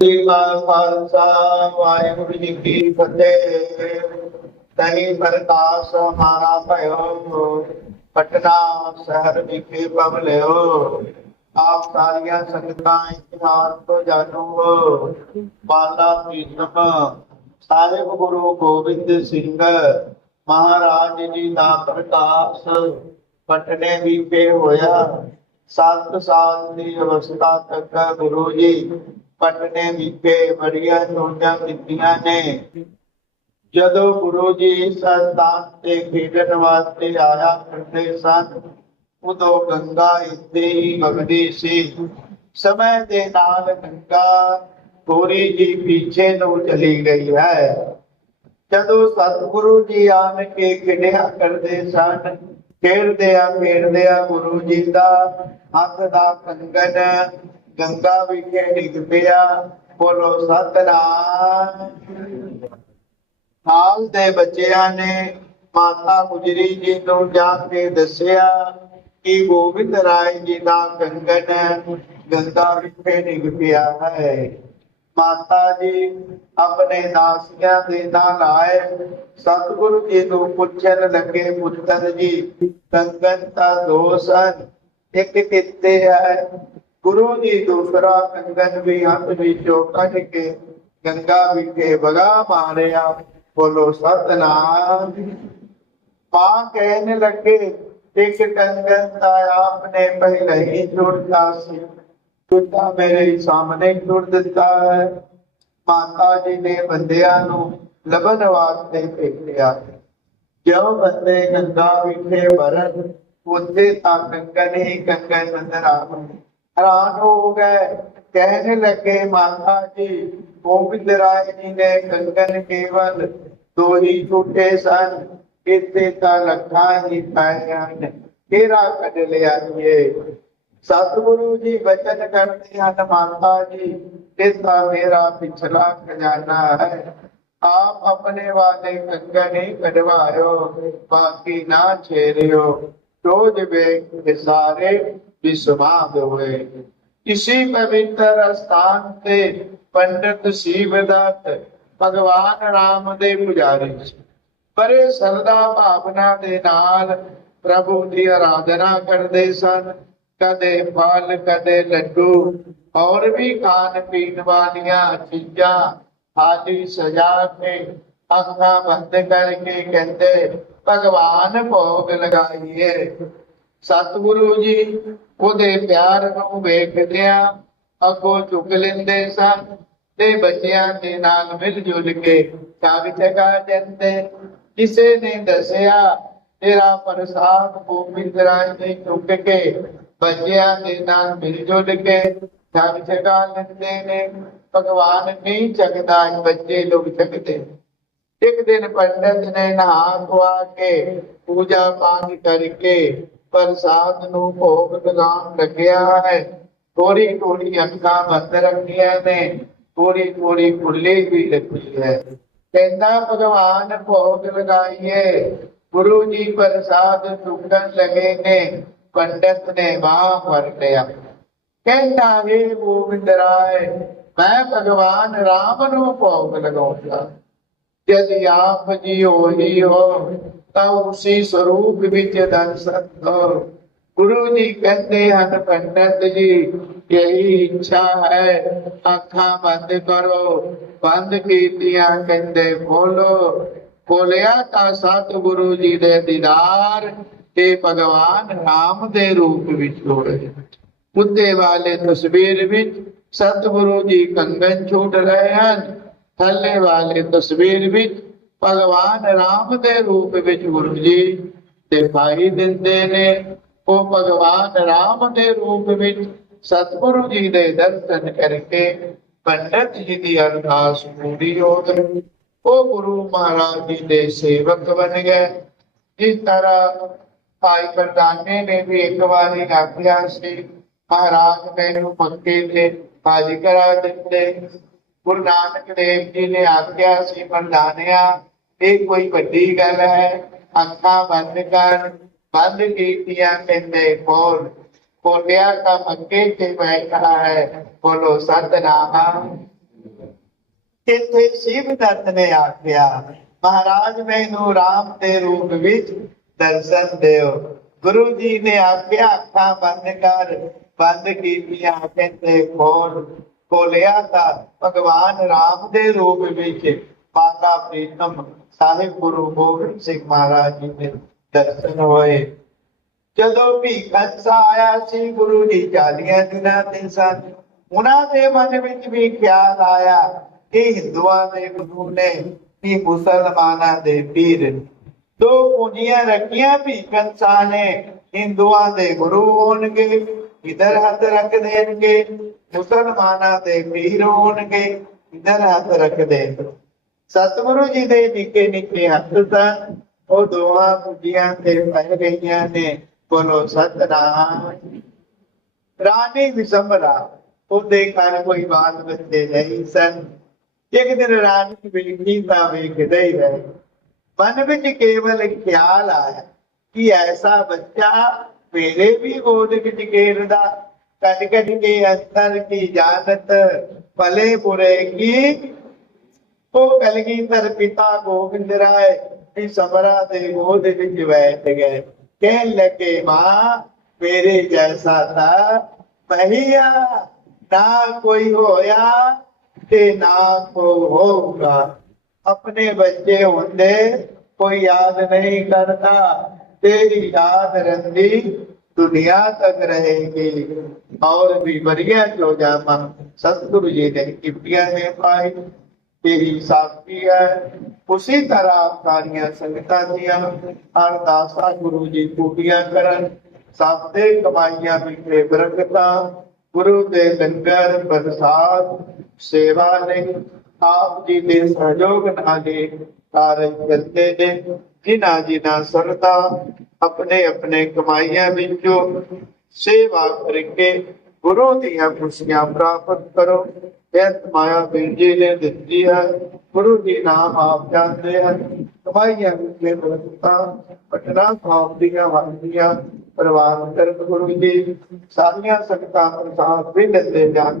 ਸ੍ਰੀ ਖਾਲਸਾ ਵਾਹਿਗੁਰੂ ਜੀ ਕੀ ਫਤਿਹ। ਤਨੀ ਪ੍ਰਕਾਸ਼ ਹਮਾਰਾ ਭਇਓ ਪਟਨਾ ਸ਼ਹਿਰ ਵਿਖੇ ਪਵਲਿਓ ਆਪ ਸਾਰੀਆਂ ਸੰਗਤਾਂ ਇਤਿਹਾਸ ਤੋਂ ਜਾਣੋ ਬਾਲਾ ਪ੍ਰੀਤਮ ਸਾਹਿਬ ਗੁਰੂ ਗੋਬਿੰਦ ਸਿੰਘ, ਮਹਾਰਾਜ ਜੀ ਦਾ ਪ੍ਰਕਾਸ਼। ਪਟਨੇ ਵਿਖੇ ਹੋਇਆ। ਸੱਤ ਸਾਲ ਦੀ ਅਵਸਥਾ ਤੱਕ ਗੁਰੂ ਜੀ, ਪਟਨੇ ਵਿਖੇ ਬੜੀਆਂ ਚੋਟਾਂ ਕੀਤੀਆਂ ਨੇ। ਜਦੋਂ ਗੁਰੂ ਜੀ ਸੰਤਾਨ ਤੇ ਖੇਡਣ ਵਾਸਤੇ ਆਇਆ ਕਰਦੇ ਸਨ, ਉਦੋਂ ਗੰਗਾ ਇੱਥੇ ਹੀ ਵਗਦੀ ਸੀ। ਸਮੇਂ ਦੇ ਨਾਲ ਗੰਗਾ ਗੋਰੀ ਜੀ ਪਿੱਛੇ ਨੂੰ ਚਲੀ ਗਈ ਹੈ। ਜਦੋਂ ਸਤਿਗੁਰੂ ਜੀ ਆਣ ਕੇ ਖੇਡਿਆ ਕਰਦੇ ਸਨ ਖੇਡਦੇ ਆ ਖੇਡਦੇ ਆ ਗੁਰੂ ਜੀ ਦਾ। ਹੱਥ ਦਾ ਕੰਗਨ ਗੰਗਾ ਵਿਖੇ ਡਿੱਗ ਪਿਆ। ਬੋਲੋ ਸਤਨਾਮ। ਨਾਲ ਦੇ ਬੱਚਿਆਂ ਨੇ ਮਾਤਾ ਗੁਜਰੀ ਜੀ ਨੂੰ ਜਾ ਕੇ ਦੱਸਿਆ ਕਿ ਗੋਬਿੰਦ ਰਾਏ ਜੀ ਦਾ ਕੰਗਨ ਗੰਗਾ ਵਿਖੇ ਡਿੱਗ ਪਿਆ ਹੈ। ਮਾਤਾ ਜੀ, ਆਪਣੇ ਦਾਸੀਆਂ ਦੇ ਨਾਲ ਆਏ। ਸਤਿਗੁਰੂ ਜੀ ਨੂੰ ਪੁੱਛਣ ਲੱਗੇ, ਪੁੱਤਰ ਜੀ ਕੰਗਨ ਦਾ ਦੋਸ਼ ਹਨ ਇੱਕ ਕਿੱਤੇ ਹੈ। ਗੁਰੂ ਜੀ ਦੂਸਰਾ ਕੰਗਨ ਵੀ ਹੱਥ ਵਿੱਚੋਂ ਕੱਢ ਕੇ ਗੰਗਾ ਵਿਖੇ ਵਗਾ ਮਾਰਿਆ। ਬੋਲੋ, ਸਤਨਾਮ। ਮਾਂ ਕਹਿਣ ਲੱਗੇ, ਇੱਕ ਕੰਗਨ ਦਾ ਆਪਨੇ ਪਹਿਲੇ ਹੀ ਛੋੜਤਾ ਸੀ। ਟੁੱਟਾ ਮੇਰੇ ਸਾਹਮਣੇ ਛੋੜ ਦਿੱਤਾ ਹੈ। ਮਾਤਾ ਜੀ ਨੇ ਬੰਦਿਆਂ ਨੂੰ ਲੱਭਣ ਵਾਸਤੇ ਭੇਜਿਆ। ਜੋ ਬੰਦੇ ਗੰਗਾ ਵਿਖੇ ਵਰਨ, ਉੱਥੇ ਤਾਂ ਕੰਗਨ ਹੀ ਕੰਗਨ ਨਜ਼ਰ ਆਵਣ ਹੈਰਾਨ ਹੋ ਗਏ। ਕਹਿਣ ਲੱਗੇ, ਮਾਤਾ ਜੀ, ਗੋਬਿੰਦ ਰਾਏ ਜੀ ਨੇ ਕੰਗਨ ਕੇਵਲ ਦੋ ਹੀ ਛੋਟੇ ਸਨ। ਇੱਥੇ ਤਾਂ ਲੱਖਾਂ ਹੀ ਪਾਇਆ ਨੇ ਕਿਹੜਾ ਕੱਢ ਲਿਆ ਇਹ। ਸਤਿਗੁਰੂ ਜੀ ਬਚਨ ਕਰਦੇ ਹਨ ਮਾਤਾ ਜੀ ਇਹ ਤਾਂ ਮੇਰਾ ਪਿਛਲਾ ਖਜ਼ਾਨਾ ਹੈ। ਆਪ ਆਪਣੇ ਵਾਲੇ ਕੰਗਨ ਹੀ ਕਢਵਾਇਓ, ਬਾਕੀ ਨਾ ਛੇਰਿਓ ਰੋਜ ਵੇਖ ਸਾਰੇ ਵਿਸਮਾਦ ਹੋਏ। ਇਸੀ ਪਵਿੱਤਰ ਸਥਾਨ ਤੇ ਪੰਡਤ ਸ਼ਿਵਦੱਤ ਭਗਵਾਨ ਰਾਮ ਦੇ ਪੁਜਾਰੀ ਸੀ। ਬੜੇ ਸਰਦਾ ਭਾਵਨਾ ਦੇ ਨਾਲ ਪ੍ਰਭੂ ਦੀ ਆਰਾਧਨਾ ਕਰਦੇ ਸਨ। ਕਦੇ ਫਲ, ਕਦੇ ਲੱਡੂ ਔਰ ਵੀ ਖਾਣ ਪੀਣ ਵਾਲੀਆਂ ਚੀਜ਼ਾਂ ਆਦਿ ਸਜਾ ਕੇ ਅੱਖਾਂ ਬੰਦ ਕਰਕੇ ਕਹਿੰਦੇ, ਭਗਵਾਨ ਭੋਗ ਲਗਾਈਏ। ਸਤਿਗੁਰੂ ਜੀ ਉਹਦੇ ਪਿਆਰ ਨੂੰ ਵੇਖਦਿਆਂ ਅੱਗੋਂ ਚੁੱਕ ਲੈਂਦੇ ਸਨ ਤੇ ਬੱਚਿਆਂ ਦੇ ਨਾਲ ਮਿਲ ਜੁਲ ਕੇ ਕਾਵਿ ਜਗਾ ਦਿੰਦੇ। ਕਿਸੇ ਨੇ ਦੱਸਿਆ, ਤੇਰਾ ਪ੍ਰਸਾਦ ਗੋਬਿੰਦ ਰਾਜ ਨੇ ਚੁੱਕ ਕੇ ਬੱਚਿਆਂ ਦੇ ਨਾਲ ਮਿਲ ਜੁਲ ਕੇ ਕਾਗ ਜਗਾ ਲੈਂਦੇ ਨੇ। ਭਗਵਾਨ ਨਹੀਂ ਚੱਕਦਾ ਬੱਚੇ ਲੋਕ ਚੱਕਦੇ ਇੱਕ ਦਿਨ ਪੰਡਤ ਨੇ ਨਹਾ ਧੋਆ ਕੇ ਪੂਜਾ ਪਾਠ ਕਰਕੇ ਪ੍ਰਸਾਦ ਨੂੰ ਭੋਗ ਲਗਾਉਣ ਲੱਗਿਆ ਹੈ। ਥੋੜੀ ਥੋੜੀ ਅੱਖਾਂ ਬੰਦ ਰੱਖੀਆਂ ਨੇ। ਥੋੜੀ ਥੋੜੀ ਖੁੱਲੀ ਵੀ ਰੱਖੀ ਹੈ। ਕਹਿੰਦਾ, ਭਗਵਾਨ, ਭੋਗ ਲਗਾਈਏ। ਗੁਰੂ ਜੀ ਪ੍ਰਸਾਦ ਚੁੱਕਣ ਲਗੇ ਨੇ। ਪੰਡਤ ਨੇ ਬਾਹ ਫੜ ਲਿਆ। ਕਹਿੰਦਾ ਵੇ ਗੋਬਿੰਦ ਰਾਏ, ਮੈਂ ਭਗਵਾਨ ਰਾਮ ਨੂੰ ਭੋਗ ਲਗਾਉਂਦਾ। ਜਦ ਆਪ ਜੀ ਹੋਈ ਹੋ, ਤਾਂ ਉਸੇ ਸਰੂਪ ਵਿੱਚ ਦਰਸ਼ਨ ਹੋ ਗੁਰੂ ਜੀ ਕਹਿੰਦੇ ਹਨ, ਪੰਡਤ ਜੀ, ਇਹੀ ਇੱਛਾ ਹੈ, ਅੱਖਾਂ ਬੰਦ ਕਰੋ। ਬੰਦ ਕੀਤੀਆਂ ਕਹਿੰਦੇ ਖੋਲੋ ਖੋਲਿਆ ਤਾਂ ਸਤਿਗੁਰੂ ਜੀ ਦੇ ਦੀਦਾਰ ਤੇ ਭਗਵਾਨ ਰਾਮ ਦੇ ਰੂਪ ਵਿੱਚ ਹੋਏ ਉੱਤੇ ਵਾਲੇ ਤਸਵੀਰ ਵਿੱਚ ਸਤਿਗੁਰੂ ਜੀ ਕੰਗਨ ਛੂਟ ਰਹੇ ਹਨ। ਥੱਲੇ ਵਾਲੇ ਤਸਵੀਰ ਵਿੱਚ ਭਗਵਾਨ ਰਾਮ ਦੇ ਰੂਪ ਵਿੱਚ ਗੁਰੂ ਜੀ ਦਿਖਾਈ ਦਿੰਦੇ ਨੇ। ਉਹ ਭਗਵਾਨ ਰਾਮ ਦੇ ਰੂਪ ਵਿੱਚ ਸਤਿਗੁਰੂ ਜੀ ਦੇ ਦਰਸ਼ਨ ਕਰਕੇ ਪੰਡਤ ਜੀ ਦੀ ਅਰਦਾਸ ਪੂਰੀ ਹੋ ਗਈ ਉਹ ਗੁਰੂ ਮਹਾਰਾਜ ਜੀ ਦੇ ਸੇਵਕ ਬਣ ਗਏ। ਇਸ ਤਰ੍ਹਾਂ ਭਾਈ ਪ੍ਰਦਾਨੇ ਨੇ ਵੀ ਇੱਕ ਵਾਰੀ ਆਖਿਆ ਸੀ। ਮਹਾਰਾਜ ਮੈਨੂੰ ਪੱਕੇ ਤੇ ਹਾਜ਼ਰ ਕਰਾ ਦਿੱਤੇ। ਗੁਰੂ ਨਾਨਕ ਦੇਵ ਜੀ ਨੇ ਆਖਿਆ ਸੀ ਪ੍ਰਧਾਨਿਆ ਇਹ ਕੋਈ ਵੱਡੀ ਗੱਲ ਹੈ। ਅੱਖਾਂ ਬੰਦ ਕਰ, ਬੰਦ ਕੀਤੀਆਂ ਕਹਿੰਦੇ ਖੋਲ ਖੋਲਿਆ ਤਾਂ ਅੱਗੇ ਤੇ ਬੈਠਾ ਹੈ। ਬੋਲੋ, ਸਤਨਾਮ। ਇੱਥੇ ਸ਼ਿਵ ਦਰਤ ਨੇ ਆਖਿਆ, ਮਹਾਰਾਜ, ਮੈਨੂੰ ਰਾਮ ਦੇ ਰੂਪ ਵਿੱਚ ਦਰਸ਼ਨ ਦਿਓ। ਗੁਰੂ ਜੀ ਨੇ ਆਖਿਆ, ਅੱਖਾਂ ਬੰਦ ਕਰ, ਬੰਦ ਕੀਤੀਆਂ ਕਹਿੰਦੇ ਖੋਲ ਖੋਲਿਆ ਤਾਂ ਭਗਵਾਨ ਰਾਮ ਦੇ ਰੂਪ ਵਿੱਚ ਮਾਤਾ ਪ੍ਰੀਤਮ ਸਾਹਿਬ ਗੁਰੂ ਗੋਬਿੰਦ ਸਿੰਘ ਮਹਾਰਾਜ ਜੀ ਦੇ ਦਰਸ਼ਨ ਹੋਏ। ਜਦੋਂ ਭੀਖੰਸਾ ਆਇਆ ਸੀ, ਗੁਰੂ ਜੀ ਚਾਲੀਆਂ ਦਿਨਾਂ ਦੇ ਸਨ। ਉਹਨਾਂ ਦੇ ਮਨ ਵਿੱਚ ਵੀ ਖਿਆਲ ਆਇਆ ਕਿ ਹਿੰਦੂਆਂ ਦੇ ਗੁਰੂ ਨੇ ਕਿ ਮੁਸਲਮਾਨਾਂ ਦੇ ਪੀਰ ਦੋ ਪੂੰਜੀਆਂ ਰੱਖੀਆਂ ਭੀਖੰਸਾ ਨੇ, ਹਿੰਦੂਆਂ ਦੇ ਗੁਰੂ ਹੋਣਗੇ ਇਧਰ ਹੱਥ ਰੱਖ ਦੇਣਗੇ? ਮੁਸਲਮਾਨਾਂ ਦੇ ਪੀਰ ਹੋਣਗੇ ਇਧਰ ਹੱਥ ਰੱਖ ਦੇਣਗੇ? ਸਤਿਗੁਰੂ ਜੀ ਦੇ ਨਿੱਕੇ ਨਿੱਕੇ ਹੱਥ ਸਨ ਉਹ ਦੋਹਾਂ ਪੁੱਜੀਆਂ ਤੇ ਪੈ ਗਈਆਂ ਨੇ, ਬੋਲੋ ਸਤਨਾਮ। ਰਾਣੀ ਵਿਸੰਬਰਾ ਉਹਦੇ ਘਰ ਕੋਈ ਬਾਤ ਬੱਚੇ ਨਹੀਂ ਸਨ। ਇੱਕ ਦਿਨ ਰਾਣੀ ਵੇਖੀ ਤਾਂ ਵੇਖਦੇ ਹੀ ਰਹੇ ਮਨ ਵਿੱਚ ਕੇਵਲ ਖਿਆਲ ਆਇਆ ਕਿ ਐਸਾ ਬੱਚਾ ਮੇਰੇ ਵੀ ਗੋਦ ਵਿੱਚ ਘੇਰਦਾ ਕੱਢ ਕੱਢ ਕੇ ਅੰਤਰ ਕੀ ਜਾਣਤ ਭਲੇ ਬੁਰੇ ਕੀ ਉਹ ਕਲਗੀਧਰ ਪਿਤਾ ਗੋਬਿੰਦ ਰਾਏ ਵੀ ਸਮਰਾ ਦੇ ਗੋਦ ਵਿੱਚ ਬੈਠ ਗਏ। ਕਹਿਣ ਲੱਗੇ, ਮਾਂ, ਮੇਰੇ ਜੈਸਾ ਤਾਂ ਮਹੀਆ ਨਾ ਕੋਈ ਹੋਇਆ ਤੇ ਨਾ ਕੋ ਹੋਊਗਾ। ਆਪਣੇ ਬੱਚੇ ਹੁੰਦੇ ਕੋਈ ਯਾਦ ਨਹੀਂ ਕਰਦਾ ਤੇਰੀ ਯਾਦ ਰਹਿੰਦੀ ਦੁਨੀਆ ਤੱਕ ਰਹੇਗੀ ਔਰ ਵੀ ਬਰੀਆ ਜੋ ਜਾਮਾ ਸਤਿਗੁਰੂ ਜੀ ਨੇ ਕਿਪੀਆਂ ਨੇ ਪਾਈ ਤੇਰੀ ਸਾਥੀ ਹੈ ਉਸੇ ਤਰ੍ਹਾਂ ਸਾਰੀਆਂ ਸੰਗਤਾਂ ਦੀਆਂ ਅਰਦਾਸਾਂ ਗੁਰੂ ਜੀ ਪੂਰੀਆਂ ਕਰਨ ਸਭ ਦੇ ਕਮਾਈਆਂ ਵਿਖੇ ਬਰਕਤਾਂ ਗੁਰੂ ਦੇ ਲੰਗਰ ਪ੍ਰਸਾਦ ਸੇਵਾ ਨੇ ਆਪ ਜੀ ਦੇ ਸਹਿਯੋਗ ਨਾਲ ਇਹ ਕਾਰਜ ਕਰਦੇ ਨੇ। ਜਿਨ੍ਹਾਂ ਜਿਨ੍ਹਾਂ ਸਰਦਾ ਆਪਣੇ ਆਪਣੇ ਕਮਾਈਆਂ ਵਿੱਚੋਂ ਸੇਵਾ ਕਰਕੇ ਗੁਰੂ ਦੀਆਂ ਖੁਸ਼ੀਆਂ ਪ੍ਰਾਪਤ ਕਰੋ। ਇਹ ਮਾਇਆ ਵੀਰ ਜੀ ਨੇ ਦਿੱਤੀ ਹੈ। ਗੁਰੂ ਜੀ ਨਾਮ ਆਪ ਜਾਣਦੇ ਹਨ। ਕਮਾਈਆਂ ਵਿੱਚ ਬਰਕਤਾਂ ਪਟਨਾ ਸਾਹਿਬ ਦੀਆਂ ਵੰਦੀਆਂ ਪ੍ਰਵਾਨ ਕਰਨ ਗੁਰੂ ਜੀ। ਸਾਰੀਆਂ ਸੰਗਤਾਂ ਪ੍ਰਸਾਦ ਵੀ ਲੈਂਦੇ ਜਾਣ।